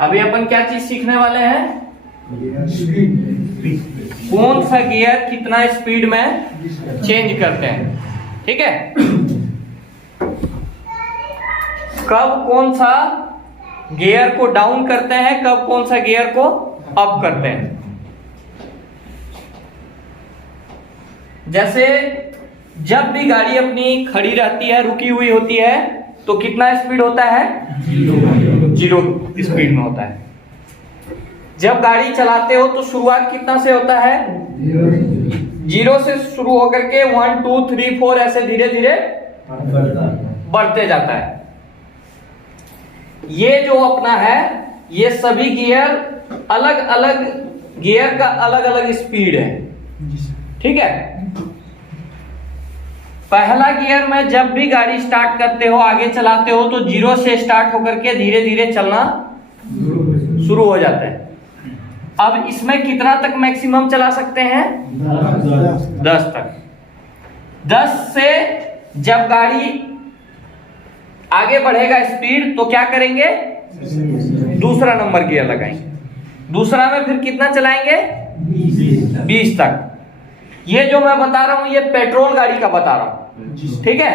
अभी अपन क्या चीज सीखने वाले हैं? कौन सा गियर कितना स्पीड में चेंज करते हैं, ठीक है। कब कौन सा गियर को डाउन करते हैं, कब कौन सा गियर को अप करते हैं। जैसे जब भी गाड़ी अपनी खड़ी रहती है, रुकी हुई होती है, तो कितना स्पीड होता है? 0 स्पीड में होता है। जब गाड़ी चलाते हो तो शुरुआत कितना से होता है? 0 से शुरू होकर के 1 2 3 4 ऐसे धीरे धीरे बढ़ते जाता है। ये जो अपना है, ये सभी गियर अलग अलग गियर का अलग अलग स्पीड है, ठीक है। पहला गियर में जब भी गाड़ी स्टार्ट करते हो, आगे चलाते हो, तो 0 से स्टार्ट होकर के धीरे धीरे चलना शुरू हो जाता है। अब इसमें कितना तक मैक्सिमम चला सकते हैं? 10 तक। 10 से जब गाड़ी आगे बढ़ेगा स्पीड, तो क्या करेंगे? दूसरा नंबर गियर लगाएंगे। दूसरा में फिर कितना चलाएंगे? 20 तक। ये जो मैं बता रहा हूं, ये पेट्रोल गाड़ी का बता रहा हूं, ठीक है।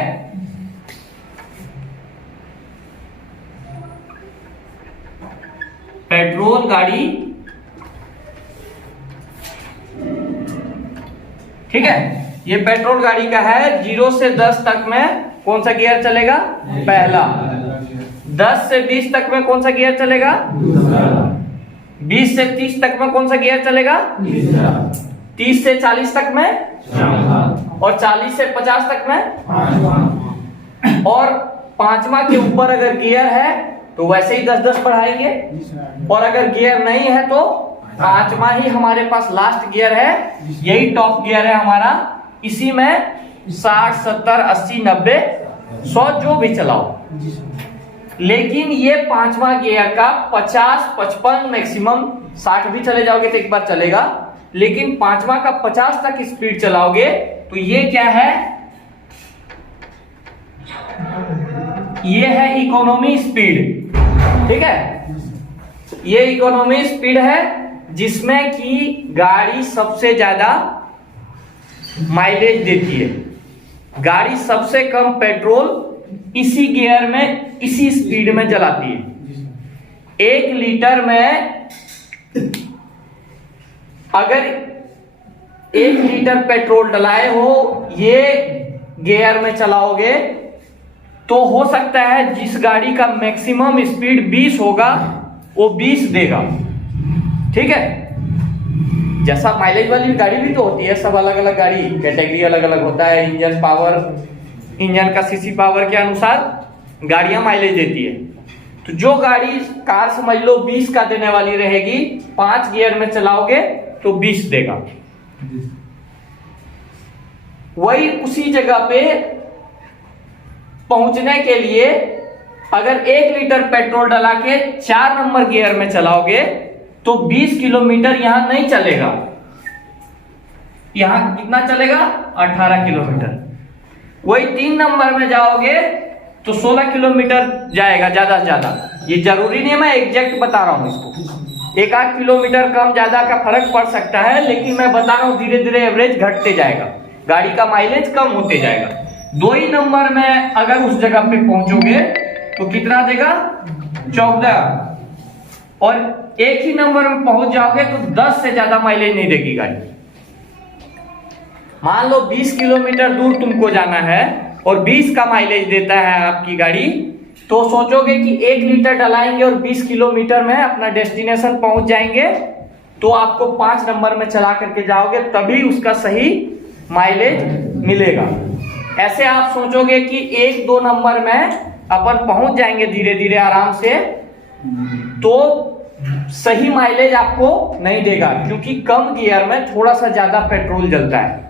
पेट्रोल गाड़ी, ठीक है। ये पेट्रोल गाड़ी का है। 0 से 10 तक में कौन सा गियर चलेगा? पहला। 10 से 20 तक में कौन सा गियर चलेगा? 20 से 30 तक में कौन सा गियर चलेगा? 30 से 40 तक में, और 40 से 50 तक में, और पांचवा के ऊपर अगर गियर है तो वैसे ही 10-10 बढ़ाएंगे, और अगर गियर नहीं है तो पांचवा ही हमारे पास लास्ट गियर है, यही टॉप गियर है हमारा। इसी में 60 70 80 90 100 जो भी चलाओ। लेकिन ये पांचवा गियर का 50 55 मैक्सिमम, 60 भी चले जाओगे तो एक बार चलेगा, लेकिन पांचवा का 50 तक स्पीड चलाओगे तो ये क्या है? ये है इकोनॉमी स्पीड, ठीक है। ये इकोनॉमी स्पीड है जिसमें कि गाड़ी सबसे ज्यादा माइलेज देती है। गाड़ी सबसे कम पेट्रोल इसी गियर में, इसी स्पीड में जलाती है। 1 लीटर में अगर 1 लीटर पेट्रोल डलाए हो, ये गियर में चलाओगे, तो हो सकता है जिस गाड़ी का मैक्सिमम स्पीड 20 होगा वो 20 देगा, ठीक है। जैसा माइलेज वाली गाड़ी भी तो होती है, सब अलग अलग गाड़ी कैटेगरी अलग अलग होता है। इंजन पावर, इंजन का सीसी पावर के अनुसार गाड़ियां माइलेज देती है। तो जो गाड़ी कार समझ लो 20 का देने वाली रहेगी, 5 गियर में चलाओगे तो 20 देगा। वही उसी जगह पे पहुंचने के लिए अगर 1 लीटर पेट्रोल डला के 4 नंबर गियर में चलाओगे तो 20 किलोमीटर यहां नहीं चलेगा। यहां कितना चलेगा? 18 किलोमीटर। वही 3 नंबर में जाओगे तो 16 किलोमीटर जाएगा ज्यादा से ज्यादा। ये जरूरी नहीं है, मैं एग्जैक्ट बता रहा हूं इसको। 1-8 किलोमीटर कम ज्यादा का फर्क पड़ सकता है, लेकिन मैं बता रहा हूं धीरे धीरे एवरेज घटते जाएगा, गाड़ी का माइलेज कम होते जाएगा। 2 ही नंबर में अगर उस जगह पे पहुंचोगे तो कितना देगा? 14। और 1 ही नंबर में पहुंच जाओगे तो 10 से ज्यादा माइलेज नहीं देगी गाड़ी। मान लो 20 किलोमीटर दूर तुमको जाना है और 20 का माइलेज देता है आपकी गाड़ी, तो सोचोगे कि 1 लीटर डलाएंगे और 20 किलोमीटर में अपना डेस्टिनेशन पहुंच जाएंगे, तो आपको 5 नंबर में चला करके जाओगे तभी उसका सही माइलेज मिलेगा। ऐसे आप सोचोगे कि 1-2 नंबर में अपन पहुंच जाएंगे धीरे धीरे आराम से, तो सही माइलेज आपको नहीं देगा, क्योंकि कम गियर में थोड़ा सा ज्यादा पेट्रोल जलता है,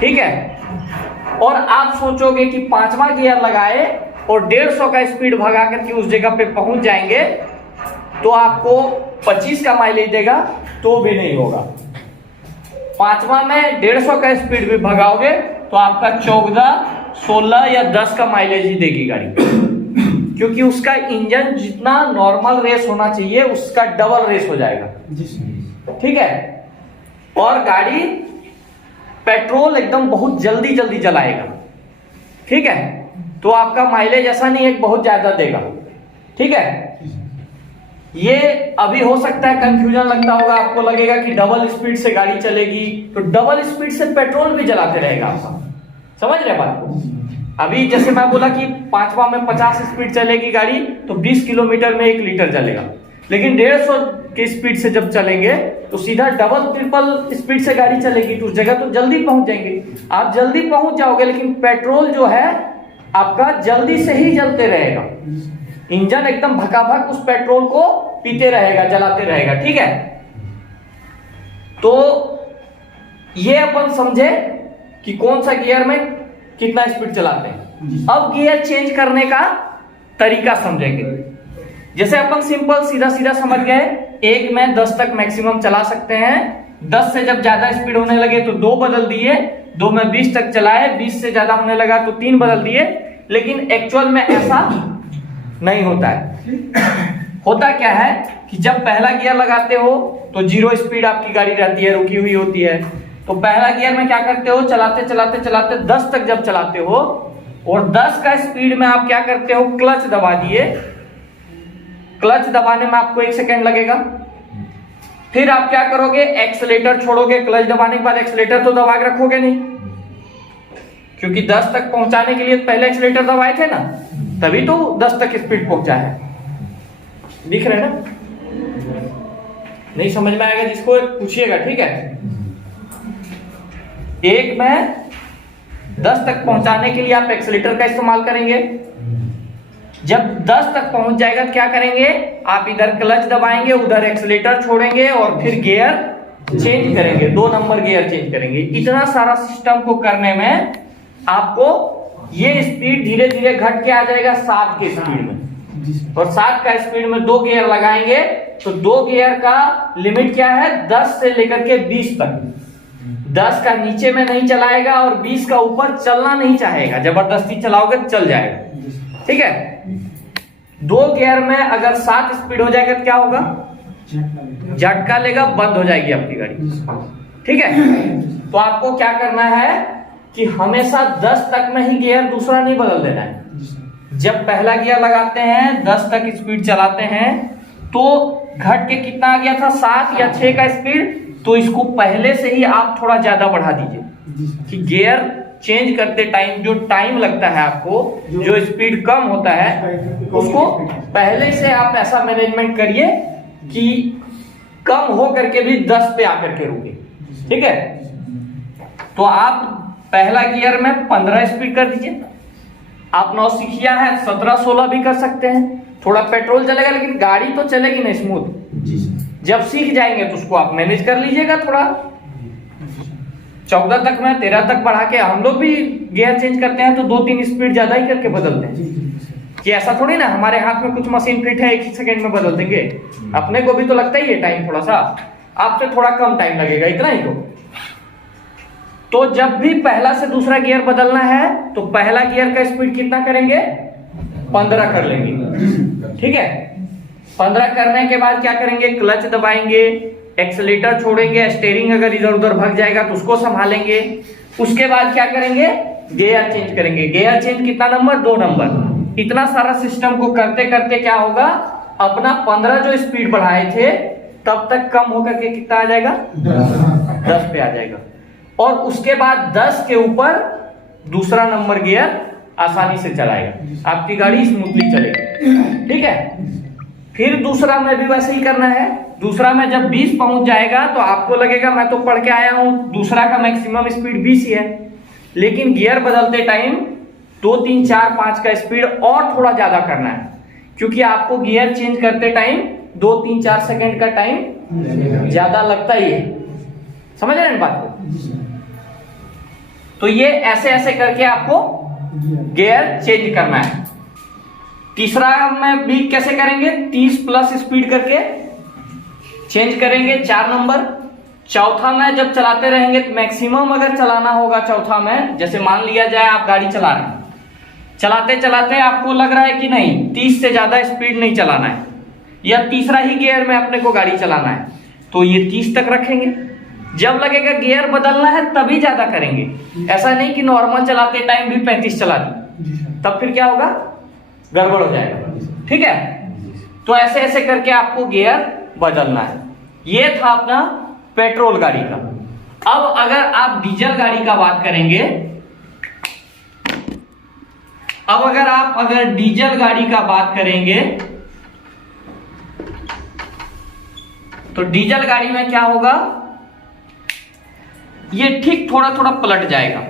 ठीक है। और आप सोचोगे कि 5वां गियर लगाए और 150 का स्पीड भगा करके उस जगह पे पहुंच जाएंगे तो आपको 25 का माइलेज देगा, तो भी नहीं होगा। 5वां में 150 का स्पीड भी भगाओगे तो आपका 14, 16 या 10 का माइलेज ही देगी गाड़ी। क्योंकि उसका इंजन जितना नॉर्मल रेस होना चाहिए उसका डबल रेस हो जाएगा। ठीक है, और गाड़ी पेट्रोल एकदम बहुत जल्दी जल्दी जलाएगा। ठीक है, तो आपका माइलेज ऐसा नहीं है बहुत ज्यादा देगा। ठीक है, ये अभी हो सकता है कंफ्यूजन लगता होगा आपको, लगेगा कि डबल स्पीड से गाड़ी चलेगी, तो डबल स्पीड से पेट्रोल भी जलाते रहेगा आपका। समझ रहे बात को? अभी जैसे मैं बोला कि 5वां में 50 स्पीड चलेगी गाड़ी तो 20 किलोमीटर में 1 लीटर जलेगा, लेकिन 150 की स्पीड से जब चलेंगे तो सीधा डबल ट्रिपल स्पीड से गाड़ी चलेगी, तो उस जगह तो जल्दी पहुंच जाएंगे। आप जल्दी पहुंच जाओगे, लेकिन पेट्रोल जो है आपका जल्दी से ही जलते रहेगा। इंजन एकदम भकाभक उस पेट्रोल को पीते रहेगा, जलाते रहेगा। ठीक है, तो ये अपन समझे कि कौन सा गियर में कितना स्पीड चलाते हैं। अब गियर चेंज करने का तरीका समझेंगे। जैसे अपन सिंपल सीधा सीधा समझ गए, 1 में 10 तक मैक्सिमम चला सकते हैं। 10 से जब ज्यादा स्पीड होने लगे तो 2 बदल दिए, 2 में 20 तक चलाए, 20 से ज्यादा होने लगा तो 3 बदल दिए। लेकिन एक्चुअल में ऐसा नहीं होता है। होता क्या है कि जब पहला गियर लगाते हो तो 0 स्पीड आपकी गाड़ी रहती है, रुकी हुई होती है। तो पहला गियर में क्या करते हो, चलाते चलाते चलाते 10 तक जब चलाते हो और 10 का स्पीड में आप क्या करते हो, क्लच दबा दिए। क्लच दबाने में आपको 1 सेकेंड लगेगा। फिर आप क्या करोगे, एक्सीलेटर छोड़ोगे। क्लच दबाने के बाद एक्सीलेटर तो दबा के रखोगे नहीं, क्योंकि 10 तक पहुंचाने के लिए पहले एक्सीलेटर दबाए थे ना, तभी तो 10 तक स्पीड पहुंचा है। दिख रहा है ना? नहीं समझ में आएगा जिसको पूछिएगा। ठीक है, 1 में 10 तक पहुंचाने के लिए आप एक्सीलेटर का इस्तेमाल करेंगे। जब 10 तक पहुंच जाएगा तो क्या करेंगे, आप इधर क्लच दबाएंगे, उधर एक्सीलेटर छोड़ेंगे और फिर गियर चेंज करेंगे, 2 नंबर गियर चेंज करेंगे। इतना सारा सिस्टम को करने में आपको ये स्पीड धीरे धीरे घट के आ जाएगा 7 की स्पीड में। और 7 का स्पीड में 2 गियर लगाएंगे तो 2 गियर का लिमिट क्या है, 10 से लेकर के 20 तक। 10 का नीचे में नहीं चलाएगा और 20 का ऊपर चलना नहीं चाहेगा, जबरदस्ती चलाओगे तो चल जाएगा। ठीक है, 2 गियर में अगर 7 स्पीड हो जाएगा तो क्या होगा, झटका लेगा, बंद हो जाएगी आपकी गाड़ी। ठीक है, तो आपको क्या करना है कि हमेशा 10 तक में ही गियर दूसरा नहीं बदल देना है। जब पहला गियर लगाते हैं 10 तक स्पीड चलाते हैं तो घट के कितना आ गया था, 7 या 6 का स्पीड, तो इसको पहले से ही आप थोड़ा ज्यादा बढ़ा दीजिए कि गियर चेंज करते टाइम जो टाइम लगता है आपको, जो स्पीड कम होता है उसको पहले से आप ऐसा मैनेजमेंट करिए कि कम हो करके भी 10 पे आकर के रुके। ठीक है, तो आप पहला गियर में 15 स्पीड कर दीजिए। आप नौसिखिया है 17-16 भी कर सकते हैं। थोड़ा पेट्रोल चलेगा लेकिन गाड़ी तो चलेगी ना स्मूथ। जब सीख जाएंगे तो उसको आप मैनेज कर लीजिएगा, थोड़ा 14 तक में 13 तक बढ़ा के। हम लोग भी गियर चेंज करते हैं तो 2-3 स्पीड ज्यादा ही करके बदलते हैं, कि ऐसा थोड़ी ना हमारे हाथ में कुछ मशीन फिट है 1 ही सेकंड में बदल देंगे। अपने को भी तो लगता ही है टाइम, थोड़ा सा आपसे थोड़ा कम टाइम लगेगा, इतना ही तो जब भी पहला से दूसरा गियर बदलना है तो पहला गियर का स्पीड कितना करेंगे, 15 कर लेंगे। ठीक है, 15 करने के बाद क्या करेंगे, क्लच दबाएंगे, एक्सीलेटर छोड़ेंगे, स्टीयरिंग अगर इधर उधर भाग जाएगा तो उसको संभालेंगे। उसके बाद क्या करेंगे, गियर चेंज करेंगे। गियर चेंज कितना नंबर, 2 नंबर। इतना सारा सिस्टम को करते करते क्या होगा, अपना 15 जो स्पीड बढ़ाए थे तब तक कम होकर के कितना आ जाएगा, 10 पे आ जाएगा। और उसके बाद 10 के ऊपर दूसरा नंबर गियर आसानी से चलाएगा, आपकी गाड़ी स्मूथली चलेगी। ठीक है, फिर दूसरा में भी वैसे ही करना है। दूसरा में जब 20 पहुंच जाएगा तो आपको लगेगा मैं तो पढ़ के आया हूं दूसरा का मैक्सिमम स्पीड 20 ही है, लेकिन गियर बदलते टाइम 2, 3, 4, 5 का स्पीड और थोड़ा ज्यादा करना है, क्योंकि आपको गियर चेंज करते टाइम 2, 3, 4 सेकंड का टाइम ज्यादा लगता ही है। समझ रहे हैं बात को? तो ये ऐसे ऐसे करके आपको गियर चेंज करना है। तीसरा में भी कैसे करेंगे, 30 प्लस स्पीड करके चेंज करेंगे, 4 नंबर। चौथा में जब चलाते रहेंगे तो मैक्सिमम अगर चलाना होगा चौथा में, जैसे मान लिया जाए आप गाड़ी चला रहे हैं, चलाते चलाते आपको लग रहा है कि नहीं 30 से ज्यादा स्पीड नहीं चलाना है, या तीसरा ही गियर में अपने को गाड़ी चलाना है, तो ये 30 तक रखेंगे। जब लगेगा गियर बदलना है तभी ज्यादा करेंगे, ऐसा नहीं कि नॉर्मल चलाते टाइम भी 35 चला दी, तब फिर क्या होगा, गड़बड़ हो जाएगा। ठीक है, तो ऐसे ऐसे करके आपको गियर बदलना है। ये था अपना पेट्रोल गाड़ी का। अब अगर आप डीजल गाड़ी का बात करेंगे, अब अगर डीजल गाड़ी का बात करेंगे तो डीजल गाड़ी में क्या होगा, ये ठीक थोड़ा थोड़ा पलट जाएगा।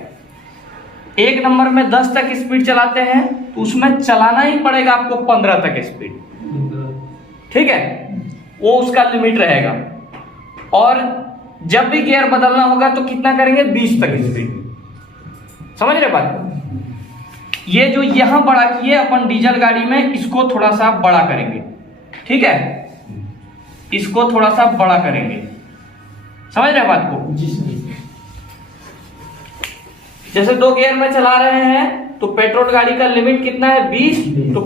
एक नंबर में 10 तक स्पीड चलाते हैं तो उसमें चलाना ही पड़ेगा आपको 15 तक स्पीड, ठीक है, वो उसका लिमिट रहेगा। और जब भी गियर बदलना होगा तो कितना करेंगे, 20 तक स्पीड। समझ रहे बात को? ये जो यहां बड़ा किए अपन डीजल गाड़ी में, इसको थोड़ा सा बड़ा करेंगे, ठीक है, इसको थोड़ा सा बड़ा करेंगे। समझ रहे बात को? जैसे 2 गियर में चला रहे हैं तो पेट्रोल गाड़ी का लिमिट कितना है, 20, तो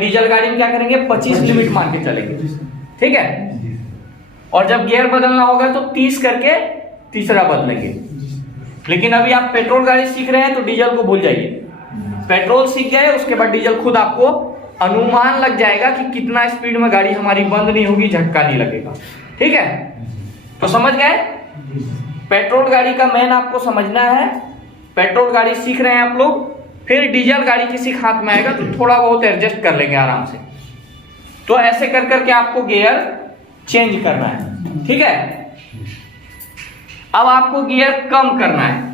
डीजल गाड़ी में क्या करेंगे, 25 लिमिट मान के चलेंगे, ठीक है। और जब गियर बदलना होगा तो 30 करके तीसरा बदलेंगे। लेकिन अभी आप पेट्रोल गाड़ी सीख रहे हैं तो डीजल को भूल जाइए, पेट्रोल सीख गए उसके बाद डीजल खुद आपको अनुमान लग जाएगा कि कितना स्पीड में गाड़ी हमारी बंद नहीं होगी, झटका नहीं लगेगा, ठीक है। तो समझ गए, पेट्रोल गाड़ी का मेन आपको समझना है। पेट्रोल गाड़ी सीख रहे हैं आप लोग, फिर डीजल गाड़ी किसी हाथ में आएगा तो थोड़ा बहुत एडजस्ट कर लेंगे आराम से। तो ऐसे कर करके आपको गियर चेंज करना है, ठीक है। अब आपको गियर कम करना है।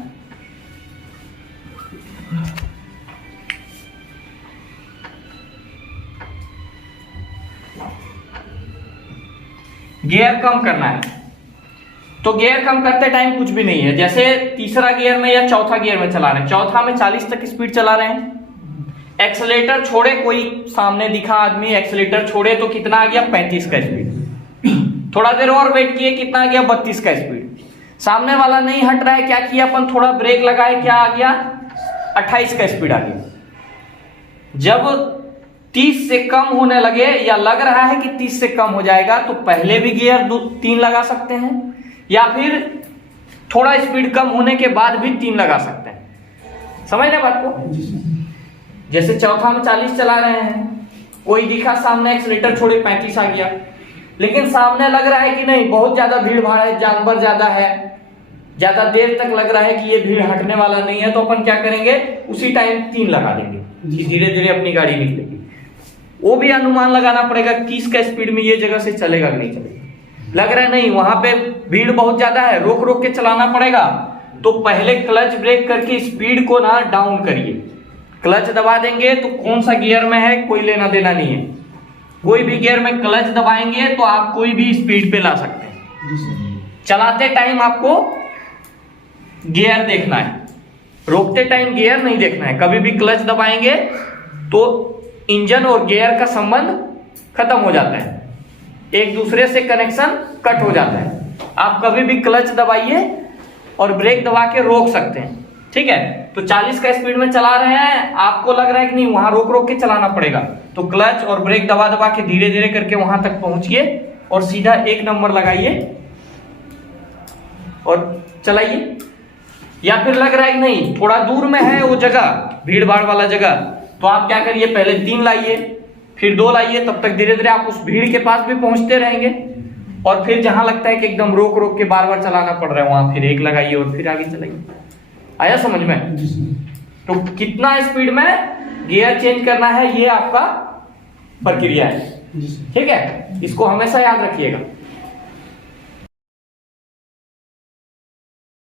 गियर कम करना है तो गियर कम करते टाइम कुछ भी नहीं है। जैसे तीसरा गियर में या चौथा गियर में चला रहे हैं, चौथा में 40 तक स्पीड चला रहे हैं, एक्सेलेटर छोड़े, कोई सामने दिखा आदमी एक्सेलेटर छोड़े तो कितना आ गया, 35 का स्पीड। थोड़ा देर और वेट किए, कितना आ गया, 32 का स्पीड। सामने वाला नहीं हट रहा है, क्या किया अपन, थोड़ा ब्रेक लगाए, क्या आ गया, 28 का स्पीड आ गया। जब 30 से कम होने लगे या लग रहा है कि 30 से कम हो जाएगा तो पहले भी गियर 3 लगा सकते हैं, या फिर थोड़ा स्पीड कम होने के बाद भी 3 लगा सकते हैं। समझ रहे बात को? जैसे चौथा में 40 चला रहे हैं, कोई दिखा सामने एक्सीलेटर छोड़े 35 आ गया, लेकिन सामने लग रहा है कि नहीं बहुत ज्यादा भीड़ भाड़ है, जानवर ज्यादा है, ज्यादा देर तक लग रहा है कि ये भीड़ हटने वाला नहीं है, तो अपन क्या करेंगे, उसी टाइम 3 लगा देंगे, धीरे धीरे अपनी गाड़ी निकलेगी। वो भी अनुमान लगाना पड़ेगा 30 का स्पीड में ये जगह से चलेगा कि नहीं चलेगा। लग रहा है नहीं वहां पे भीड़ बहुत ज्यादा है, रोक रोक के चलाना पड़ेगा, तो पहले क्लच ब्रेक करके स्पीड को ना डाउन करिए। क्लच दबा देंगे तो कौन सा गियर में है कोई लेना देना नहीं है, कोई भी गियर में क्लच दबाएंगे तो आप कोई भी स्पीड पे ला सकते हैं। चलाते टाइम आपको गियर देखना है, रोकते टाइम गियर नहीं देखना है। कभी भी क्लच दबाएंगे तो इंजन और गियर का संबंध खत्म हो जाता है, एक दूसरे से कनेक्शन कट हो जाता है। आप कभी भी क्लच दबाइए और ब्रेक दबा के रोक सकते हैं, ठीक है। तो 40 का स्पीड में चला रहे हैं, आपको लग रहा है कि नहीं वहां रोक रोक के चलाना पड़ेगा, तो क्लच और ब्रेक दबा दबा के धीरे धीरे करके वहां तक पहुंचिए और सीधा 1 नंबर लगाइए और चलाइए। या फिर लग रहा है कि नहीं थोड़ा दूर में है वो जगह, भीड़ भाड़ वाला जगह, तो आप क्या करिए, पहले 3 लाइए, फिर 2 लाइए, तब तक धीरे धीरे आप उस भीड़ के पास भी पहुंचते रहेंगे। और फिर जहां लगता है कि एकदम रोक रोक के बार बार चलाना पड़ रहा है, वहां फिर 1 लगाइए और फिर आगे चलाइए। आया समझ में? तो कितना स्पीड में गियर चेंज करना है ये आपका प्रक्रिया है, ठीक है, इसको हमेशा याद रखिएगा।